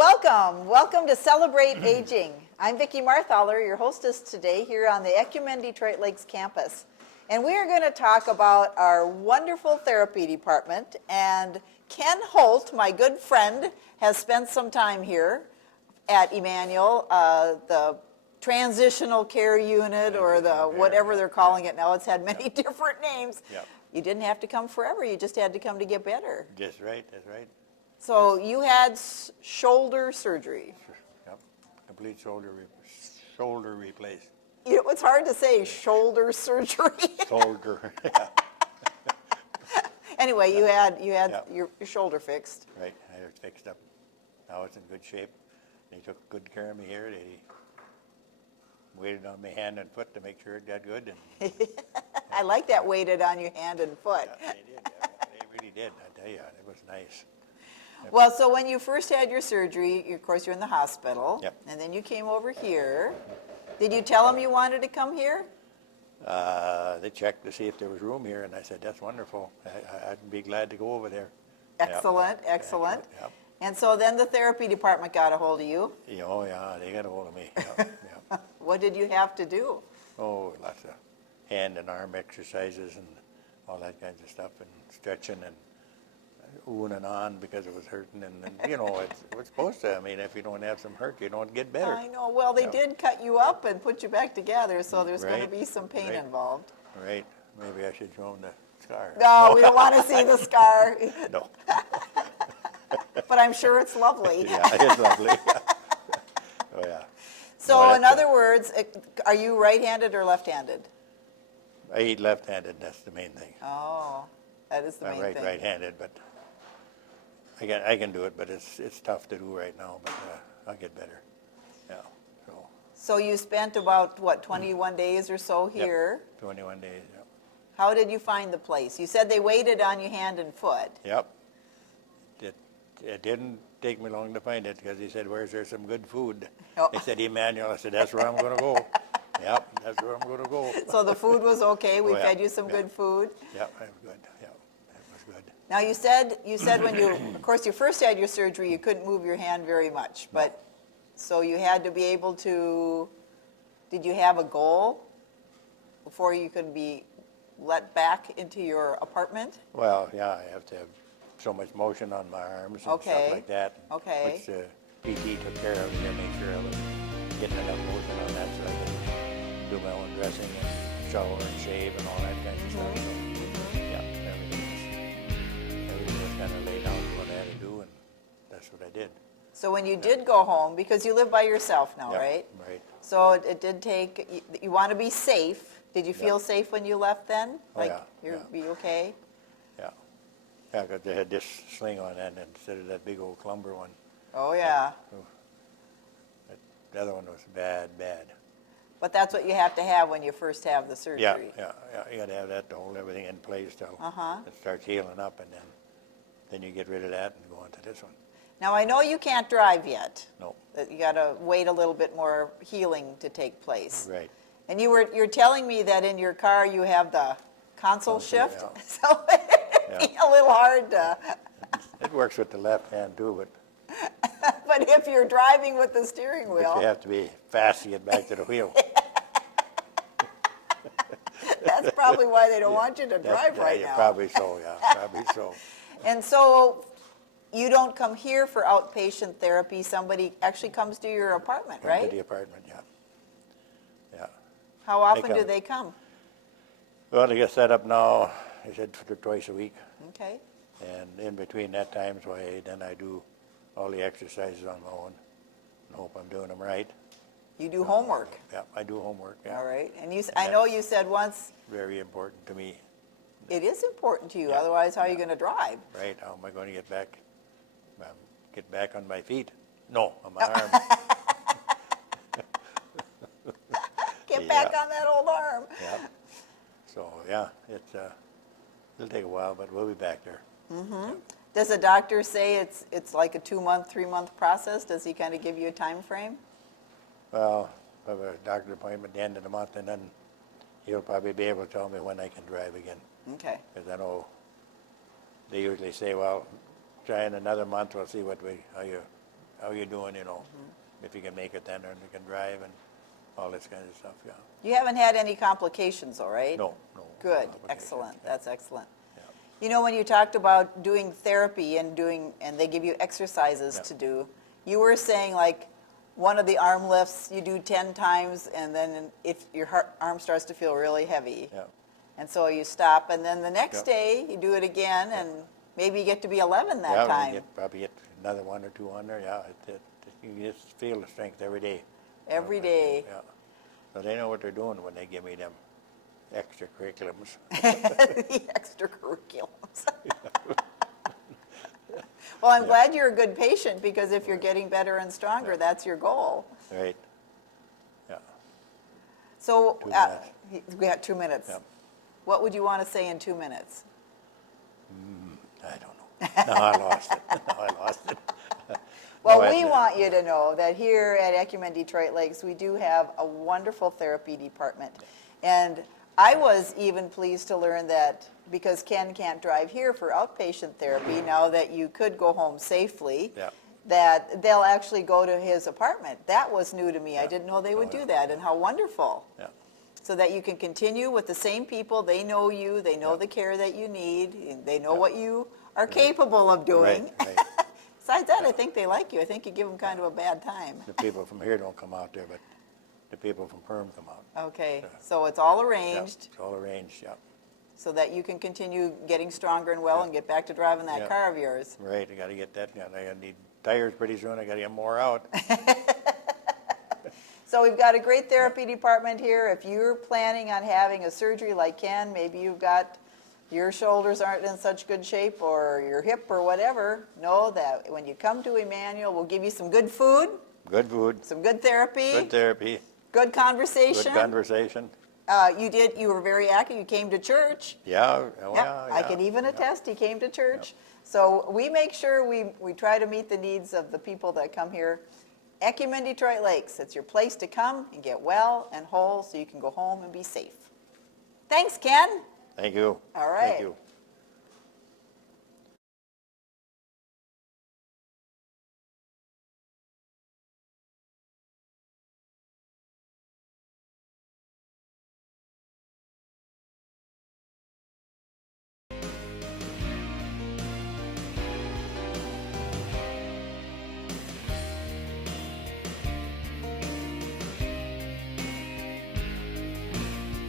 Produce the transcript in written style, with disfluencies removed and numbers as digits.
Welcome to Celebrate Aging. I'm Vicki Marthaler, your hostess today here on the Ecumen Detroit Lakes campus. And we are going to talk about our wonderful therapy department. And Ken Holt, my good friend, has spent some time here at Emmanuel, the transitional care unit or the whatever they're calling it now. It's had many different names. Yep. You didn't have to come forever. You just had to come to get better. That's right, that's right. So you had shoulder surgery. Yep, complete shoulder replaced. You know, it's hard to say shoulder surgery. Shoulder, yeah. Anyway, you had Yeah. your shoulder fixed. Right, I had it fixed up. Now it's in good shape. They took good care of me here. They waited on my hand and foot to make sure it got good. And I like that weighted on your hand and foot. yeah, they did. Yeah, they really did. I tell you, it was nice. Well, so when you first had your surgery, of course, you're in the hospital. Yep. And then you came over here. Did you tell them you wanted to come here? They checked to see if there was room here, and I said, that's wonderful. I'd be glad to go over there. Excellent, Yep. excellent. Yep. And so then the therapy department got a hold of you. Yeah, oh, yeah, they got a hold of me. Yep. Yep. What did you have to do? Oh, lots of hand and arm exercises and all that kinds of stuff, and stretching and oohing and on because it was hurting. And you know, it's supposed to. I mean, if you don't have some hurt, you don't get better. I know. Well, they Yeah. did cut you up and put you back together, so there's going to Right, be some pain right. involved. Right? Maybe I should show them the scar. No, we don't want to see the scar, No. but I'm sure it's lovely. Yeah, it's lovely. Oh, yeah. So No, in other words, are you right-handed or left-handed? I eat left-handed. That's the main thing. Oh, that is the I'm main thing. right-handed, but I can do it. But it's tough to do right now. But I'll get better. Yeah. So. So you spent about, what, 21 days or so Yep, here? 21 days. Yep. How did you find the place? You said they waited on your hand and foot. Yep. It didn't take me long to find it because he said, where's there some good food? Oh. He said, Emmanuel. I said, that's where I'm going to go. Yep, that's where I'm going to go. So the food was okay? We Oh, yeah, fed you some yeah. good food? Yep, that was good. Yep, that was good. Now you said when you, of course, you first had your surgery, you couldn't move your hand very much, but so you had to be able to. Did you have a goal before you could be let back into your apartment? Well, yeah, I have to have so much motion on my arms and Okay. stuff like that. Okay. Which PT took care of to make sure I was getting enough motion on that so I could do my own dressing and shower and shave and all that kind of stuff. So, yeah, everything was kind of laid out what I had to do, and that's what I did. So when you did go home, because you live by yourself now, Yep, right? Right. So it did take. You want to be safe. Did you feel safe when you left then? Oh, Like yeah, you'd be okay? Yeah. Yeah, because they had this sling on that instead of that big old clumber one. Oh yeah. The other one was bad. But that's what you have to have when you first have the surgery. Yeah. You got to have that to hold everything in place till Uh-huh. it starts healing up, and then you get rid of that and go on to this one. Now I know you can't drive yet. No. That you got to wait a little bit more healing to take place. Right. And you're telling me that in your car you have the console shift, yeah. so it'd be a little hard to. It works with the left hand too, But if you're driving with the steering but wheel, you have to be fast to get back to the wheel. that's probably why they don't want you to drive right Yeah, now. probably so, yeah, probably so. And so you don't come here for outpatient therapy. Somebody actually comes to your apartment, Come to right? the apartment, yeah. Yeah. How often do come. they come? Well, they get set up now, they said for twice a week. Okay. And in between that times, then I do all the exercises on my own and hope I'm doing them right. You do homework. Yeah, I do homework, yeah. All right. And I know you said once Very important to me, it is important to you. Yeah. Otherwise, how are you going to drive? right? How am I going to get back on my feet? No, on my arms. Get back Yeah. on that old arm. Yeah. So, yeah, it'll take a while, but we'll be back there. Does the doctor say it's like a 2-month, 3-month process? Does he kind of give you a time frame? Well, I have a doctor appointment at the end of the month, and then he'll probably be able to tell me when I can drive again. Okay. Because I know they usually say, well, try in another month, we'll see how how you doing, you know, if you can make it then, or you can drive and all this kind of stuff, yeah. You haven't had any complications though, right? No, no. Good, complications, excellent, yeah, that's excellent. yeah. You know, when you talked about doing therapy and they give you exercises Yeah. to do, you were saying like one of the arm lifts you do 10 times, and then if your arm starts to feel really heavy. Yeah. And so you stop, and then the next Yeah. day you do it again, and maybe you get to be 11 that Yeah, time. you probably get another 1 or 2 on there, yeah. You just feel the strength every day. Every day. Yeah. So they know what they're doing when they give me them extra curriculums. The extracurriculums. Well, I'm glad you're a good patient, because if you're getting better and stronger, that's your goal. Right. Yeah. So 2 minutes. we got 2 minutes. Yep. What would you want to say in 2 minutes? I don't know. No, I lost it. No, I lost it. Well, No, we I- want you to know that here at Ecumen Detroit Lakes, we do have a wonderful therapy department. And I was even pleased to learn that, because Ken can't drive here for outpatient therapy, now that you could go home safely, Yeah. that they'll actually go to his apartment. That was new to me. I Yeah. didn't know they would Oh, do yeah. that, and how wonderful. Yeah. So that you can continue with the same people. They know you, they know Yeah. the care that you need, and they know Yeah. what you are capable of doing. Right, right. Besides that, I Yeah. think they like you. I think you give them kind of a bad time. The people from here don't come out there, but the people from Perm come out. Okay, Yeah. so it's all Yeah, arranged it's all arranged, yeah. so that you can continue getting stronger and well Yeah. and get back to driving that Yeah. car of yours. Right, I gotta get that, I gotta need tires pretty soon, I gotta get more out. So we've got a great therapy department here. If you're planning on having a surgery like Ken, maybe you've got, your shoulders aren't in such good shape, or your hip or whatever, know that when you come to Emmanuel, we'll give you some good food, Good food, some good therapy, good therapy, good conversation. good conversation. You were very active. You came to church. Yeah, Yep, well, I can even attest he came to church. So we make sure we try to meet the needs of the people that come here. Ecumen Detroit Lakes, it's your place to come and get well and whole so you can go home and be safe. Thanks, Ken. Thank you. All right. Thank you.